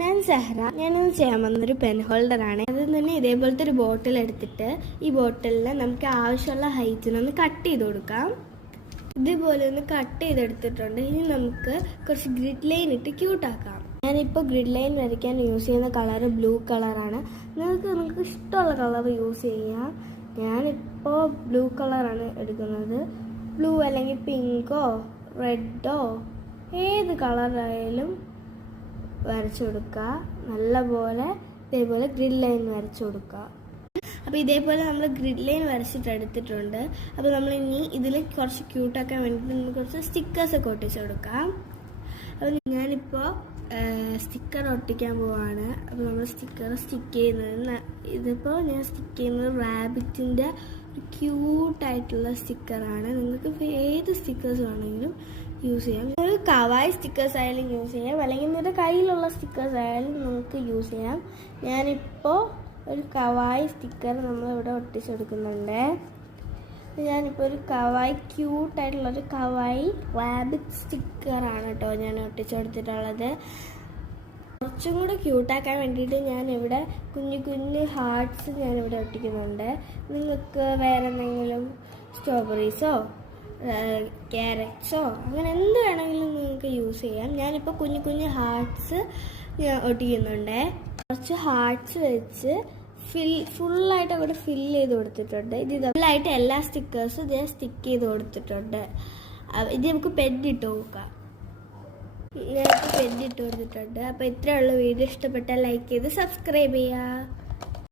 ഞാൻ സെഹ്റ. ഞാനിന്ന് ചെയ്യാൻ വന്നൊരു പെൻ ഹോൾഡറാണ്. അതിൽ തന്നെ ഇതേപോലത്തെ ഒരു ബോട്ടിൽ എടുത്തിട്ട് ഈ ബോട്ടിലിൽ നമുക്ക് ആവശ്യമുള്ള ഹൈറ്റിനൊന്ന് കട്ട് ചെയ്ത് കൊടുക്കാം. ഇതുപോലെ ഒന്ന് കട്ട് ചെയ്തെടുത്തിട്ടുണ്ട്. ഇനി നമുക്ക് കുറച്ച് ഗ്രിഡ് ലൈൻ ഇട്ട് ക്യൂട്ടാക്കാം. ഞാനിപ്പോൾ ഗ്രിഡ് ലൈൻ വരയ്ക്കാൻ യൂസ് ചെയ്യുന്ന കളർ ബ്ലൂ കളറാണ്. നിങ്ങൾക്ക് ഇഷ്ടമുള്ള കളർ യൂസ് ചെയ്യാം. ഞാനിപ്പോൾ ബ്ലൂ കളറാണ് എടുക്കുന്നത്. ബ്ലൂ അല്ലെങ്കിൽ പിങ്കോ റെഡോ ഏത് കളറായാലും വരച്ചു കൊടുക്കുക. നല്ലപോലെ ഇതേപോലെ ഗ്രിഡ് ലൈൻ വരച്ചു കൊടുക്കുക. അപ്പോൾ ഇതേപോലെ നമ്മൾ ഗ്രിഡ് ലൈൻ വരച്ചിട്ട് എടുത്തിട്ടുണ്ട്. അപ്പോൾ നമ്മൾ ഇനി ഇതിൽ കുറച്ച് ക്യൂട്ടാക്കാൻ വേണ്ടിയിട്ട് നമുക്ക് കുറച്ച് സ്റ്റിക്കേഴ്സൊക്കെ ഒട്ടിച്ച് കൊടുക്കാം. അപ്പോൾ ഞാനിപ്പോൾ സ്റ്റിക്കർ ഒട്ടിക്കാൻ പോവാണ്. അപ്പോൾ നമ്മൾ സ്റ്റിക്കർ സ്റ്റിക്ക് ചെയ്യുന്നത് ഇതിപ്പോൾ ഞാൻ സ്റ്റിക്ക് ചെയ്യുന്നത് റാബിറ്റിൻ്റെ ഒരു ക്യൂട്ടായിട്ടുള്ള സ്റ്റിക്കറാണ്. നിങ്ങൾക്ക് ഏത് സ്റ്റിക്കേഴ്സ് വേണമെങ്കിലും യൂസ് ചെയ്യാം. ഒരു കവായി സ്റ്റിക്കേഴ്സ് ആയാലും യൂസ് ചെയ്യാം, അല്ലെങ്കിൽ നിങ്ങളുടെ കയ്യിലുള്ള സ്റ്റിക്കേഴ്സ് ആയാലും നിങ്ങൾക്ക് യൂസ് ചെയ്യാം. ഞാനിപ്പോൾ ഒരു കവായി സ്റ്റിക്കർ നമ്മളിവിടെ ഒട്ടിച്ചെടുക്കുന്നുണ്ട്. ഞാനിപ്പോൾ ഒരു കവായി ക്യൂട്ടായിട്ടുള്ളൊരു കവായി റാബിറ്റ് സ്റ്റിക്കറാണ് കേട്ടോ ഞാൻ ഒട്ടിച്ചെടുത്തിട്ടുള്ളത്. കുറച്ചും കൂടെ ക്യൂട്ടാക്കാൻ വേണ്ടിയിട്ട് ഞാനിവിടെ കുഞ്ഞു കുഞ്ഞു ഹാർട്ട്സ് ഞാനിവിടെ ഒട്ടിക്കുന്നുണ്ട്. നിങ്ങൾക്ക് വേറെ എന്തെങ്കിലും സ്ട്രോബെറീസോ ക്യാരറ്റ്സോ അങ്ങനെ എന്ത് വേണമെങ്കിലും നിങ്ങൾക്ക് യൂസ് ചെയ്യാം. ഞാനിപ്പോൾ കുഞ്ഞു കുഞ്ഞു ഹാർട്ട്സ് ഞാൻ ഒട്ടിക്കുന്നുണ്ട്. കുറച്ച് ഹാർട്ട്സ് വെച്ച് ഫുള്ളായിട്ട് അങ്ങോട്ട് ഫില്ല് ചെയ്ത് കൊടുത്തിട്ടുണ്ട്. ഇത് ഫുള്ളായിട്ട് എല്ലാ സ്റ്റിക്കേഴ്സും ഞാൻ സ്റ്റിക്ക് ചെയ്ത് കൊടുത്തിട്ടുണ്ട്. ഇത് നമുക്ക് പെന്നിട്ട് നോക്കാം. ഞാനിപ്പോൾ പെന്നിട്ട് കൊടുത്തിട്ടുണ്ട്. അപ്പോൾ ഇത്രയുള്ള വീഡിയോ ഇഷ്ടപ്പെട്ടാൽ ലൈക്ക് ചെയ്ത് സബ്സ്ക്രൈബ് ചെയ്യുക.